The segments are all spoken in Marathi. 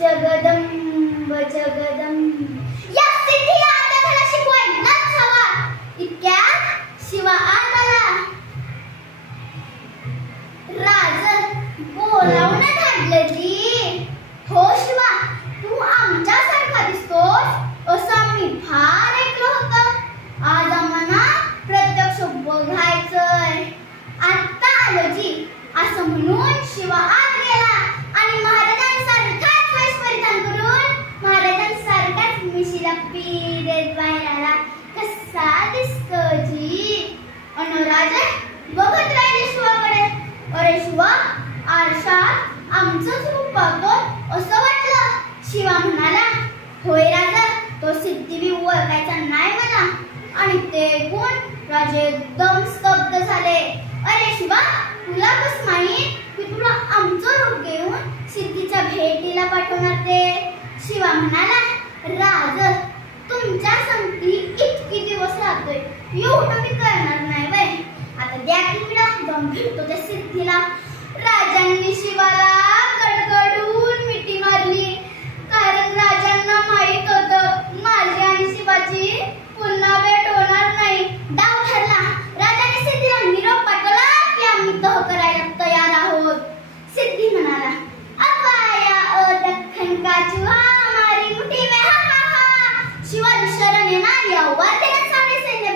जगदंब जगदंब. या सिद्धी आता त्याला शिकवायलाच हवा इतक्या शिवा आताला राज बोलावून धाडलं जी हो शिवा तू आमच्यासारखा दिसतोस असं आम्ही फार ऐकलं होतं. आज आम्हाला प्रत्यक्ष बघायचंय. आत्ता आलो जी असं म्हणून शिवा मिशीला पी कसा दिसतो जी अनुराज बघत राहिले शिवाकडे अरे शिवा आरशात आमचंच रूप पाहतो असं वाटलं शिवा म्हणाला होय राजा तो सिद्धी ओळखायचा नाही मला आणि ते कोण राजे एकदम स्तब्ध झाले अरे शिवा तुला कस माहीत की तुला आमचं रूप घेऊन सिद्धीच्या भेटीला पाठवणार ते शिवा म्हणाला राज मी करणार नाही आता द्या की विडा भेटतो त्या सिद्धीला. राजांनी शिवाला कडकडून मिठी मारली. कारण राजांना माहीत होतं माझी आणि शिवाची पुन्हा भेट होणार नाही. डाव ठरला राजाने सिद्धीला निरोप पाठवला की आम्ही तह करायला तयार आहोत. सिद्धी म्हणाला अपाया अ दख्खन का हमारी मुठी में हा हा हा. शिवाजी शरण येणार या वाद्याला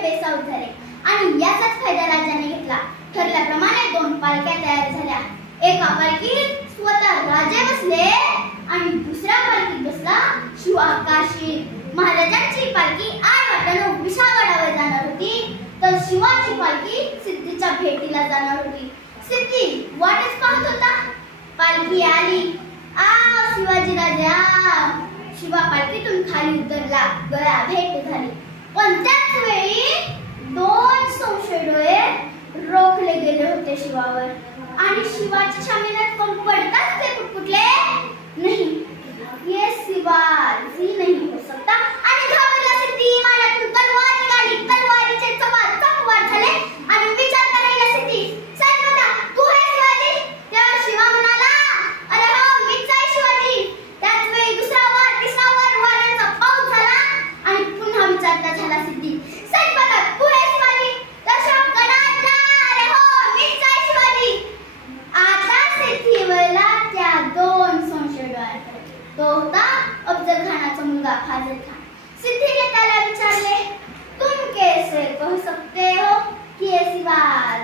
सारे सैन्य झाले आणि याचाच फायदा राजाने घेतला. ठरल्याप्रमाणे दोन पालख्या तयार झाल्या. एका पालखीत स्वतः राजे बसले आणि दुसऱ्या पालखीत बसला शिवाकाशी महाराजांची पालखी आठ वाटाने विशाळगडावर जाणार होती. तर शिवाची पालखी सिद्धीच्या भेटीला जाणार होती. सिद्धी वाटच पाहत होता. पालखी आली. आ शिवाजी राजा. शिवा पालखीतून खाली उतरला. गळा भेट झाली. पण त्याच वेळी दोन संशय डोळे रोखले गेले होते शिवावर. आणि शिवाच्या शामिनात कोण पडतात ते पुटपुटले नाही ये शिवाजी नाही हो सकता आणि घाबरला सिद्धी मानातून तलवार निघाली तलवारीचे चवार चकवार झाले आणि विचार करायला सिद्धी सच बता तू है शिवाजी तेव्हा शिवा म्हणाला अरे हो मीच आहे शिवाजी त्याच वेळी दुसरा वार तिसरा वार वाऱ्यांचा पाऊस झाला आणि पुन्हा विचारता झाला सिद्धी सच बता तू है शिवाजी तर शिवा कडाडला अरे हो मीच आहे शिवाजी आता सिद्धीवरला त्या दोन संशय डोळ्यांकडे तो होता अफजल खानाचा मुलगा फाजल खान सिद्धीने त्याला विचारले तुम कैसे कह सकते हो कि ये बात